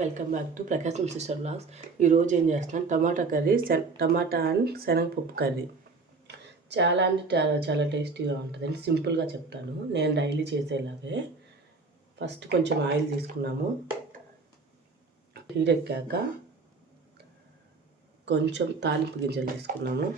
Welcome back to Prakasam sister blogs. ఈరోజు ఏం చేస్తున్నాను, టమాటా కర్రీ, టమాటా అండ్ శనగపప్పు కర్రీ. చాలా అంటే చాలా టేస్టీగా ఉంటుందండి. సింపుల్గా చెప్తాను, నేను డైలీ చేసేలాగే. ఫస్ట్ కొంచెం ఆయిల్ తీసుకున్నాము, హీట్ ఎక్కాక కొంచెం తాలింపు గింజలు తీసుకున్నాము.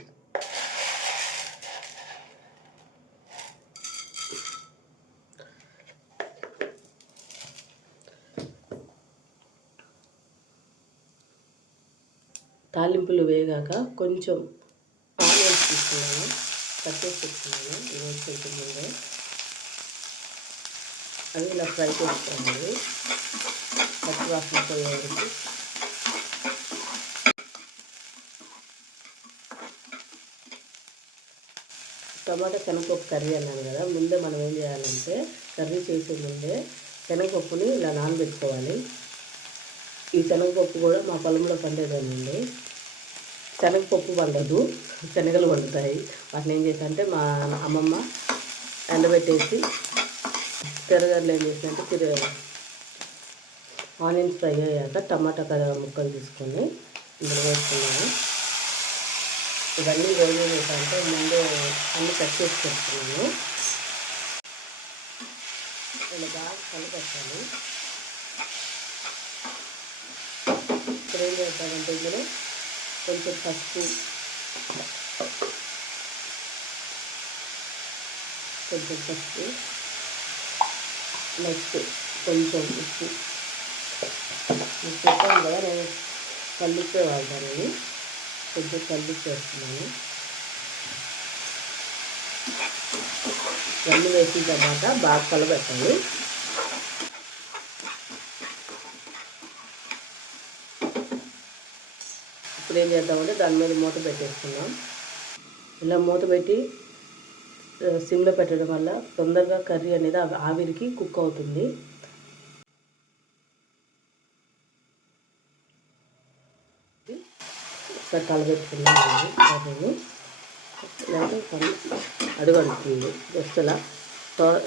తాలింపులు వేగాక కొంచెం ఆనియన్స్ తీసుకున్నాను, కట్ చేసి పెట్టుకున్నాను. ఈరోజు కొంచెం ముందే అవి ఇలా ఫ్రై చేసుకోవాలి, పచ్చి వాసన పోయే వరకు. టమాటా శనగపప్పు కర్రీ అన్నాను కదా, ముందే మనం ఏం చేయాలంటే కర్రీ చేసే ముందే శనగపప్పుని ఇలా నానబెట్టుకోవాలి. ఈ శనగపప్పు కూడా మా పొలంలో పండేదానండి. శనగపప్పు పండదు, శనగలు పండుతాయి. వాటిని ఏం చేశానంటే మా అమ్మమ్మ ఎండబెట్టేసి తిరగడ్లు ఏం చేసినంటే ఆనియన్స్ ఫ్రై అయ్యాక టమాటా ముక్కలు తీసుకొని ఇందులో వేసుకున్నాను. ఇవన్నీ రోజు చేశానంటే ముందే అన్నీ కట్ చేసి పెట్టుకున్నాను. ఇలా బాగా కలిపెట్టాలి. ఇప్పుడు ఏం చేస్తామంటే ఇందులో కొంచెం పసుపు, నెక్స్ట్ కొంచెం ఉప్పు చెప్పాను కదా, నేను కల్లుప్పే వాడతానని కొంచెం కల్లుప్పు వేస్తున్నాను. ఇవన్నీ వేసిన తర్వాత బాగా కలబెట్టాలి. ఇప్పుడు ఏం చేద్దామంటే దాని మీద మూత పెట్టేసుకున్నాం. ఇలా మూత పెట్టి సిమ్లో పెట్టడం వల్ల తొందరగా కర్రీ అనేది ఆవిరికి కుక్ అవుతుంది. ఒకసారి కలబెట్టుకున్నామండి కర్రీని. ఇలాంటి అడుగడుతుంది. జస్ట్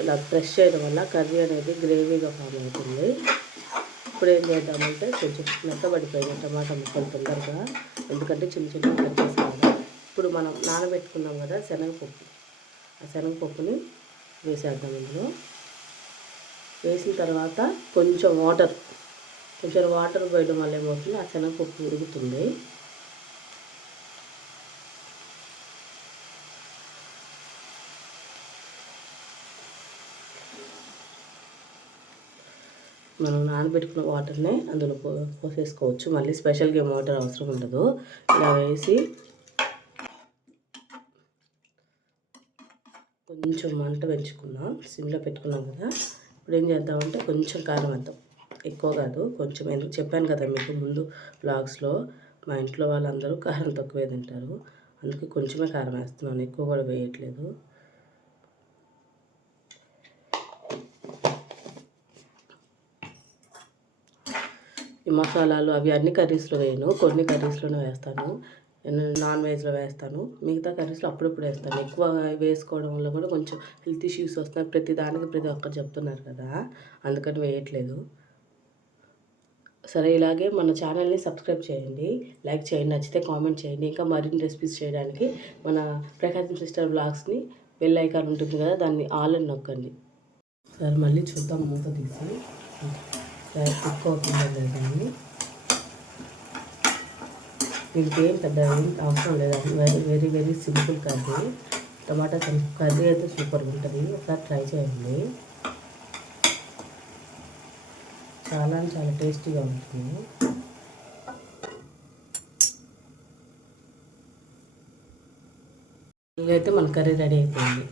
ఇలా ఫ్రెష్ చేయడం వల్ల కర్రీ అనేది గ్రేవీగా ఫామ్ అవుతుంది. ఇప్పుడు ఏం చేద్దామంటే కొంచెం మెత్తబడిపోయింది టమాటా ముక్కలు తొందరగా, ఎందుకంటే చిన్న చిన్న కట్ చేసుకోవాలి. ఇప్పుడు మనం నానబెట్టుకున్నాం కదా శనగపప్పు, ఆ శనగపప్పుని వేసేద్దాం. ఇందులో వేసిన తర్వాత కొంచెం వాటర్ పోయడం వల్ల ఏమవుతుంది, ఆ శనగపప్పు ఉడుకుతుంది. మనం నానబెట్టుకున్న వాటర్నే అందులో పోసేసుకోవచ్చు. మళ్ళీ స్పెషల్గా వాటర్ అవసరం ఉండదు. ఇలా వేసి కొంచెం మంట పెంచుకున్నాం, సిమ్లో పెట్టుకున్నాం కదా. ఇప్పుడు ఏం చేద్దామంటే కొంచెం కారం వేద్దాం, ఎక్కువ కాదు కొంచెం. ఎందుకు చెప్పాను కదా మీకు ముందు బ్లాగ్స్లో, మా ఇంట్లో వాళ్ళందరూ కారం తక్కువే తింటారు, అందుకే కొంచెమే కారం వేస్తున్నాను, ఎక్కువ కూడా వేయట్లేదు. ఈ మసాలాలు అవి అన్ని కర్రీస్లో వేయను, కొన్ని కర్రీస్లోనే వేస్తాను. నాన్ వెజ్లో వేస్తాను, మిగతా కర్రీస్లో అప్పుడప్పుడు వేస్తాను. ఎక్కువ వేసుకోవడం వల్ల కూడా కొంచెం హెల్త్ ఇష్యూస్ వస్తాయి. ప్రతి ఒక్కరు చెప్తున్నారు కదా, అందుకని వేయట్లేదు. సరే, ఇలాగే మన ఛానల్ని సబ్స్క్రైబ్ చేయండి, లైక్ చేయండి, నచ్చితే కామెంట్ చేయండి. ఇంకా మరిన్ని రెసిపీస్ చేయడానికి మన ప్రకాశం సిస్టర్ బ్లాగ్స్ని బెల్ ఐకాన్ ఉంటుంది కదా, దాన్ని ఆల్ అని నొక్కండి. సరే, మళ్ళీ చూద్దాం మూత తీసి కుక్ అవుతుందో లేదని. దీనికి ఏం పెద్ద అవసరం లేదు, వెరీ వెరీ సింపుల్ కర్రీ. టమాటా కర్రీ అయితే సూపర్గా ఉంటుంది, ఒకసారి ట్రై చేయండి. చాలా టేస్టీగా ఉంటుంది. అయితే మన కర్రీ రెడీ అయిపోయింది.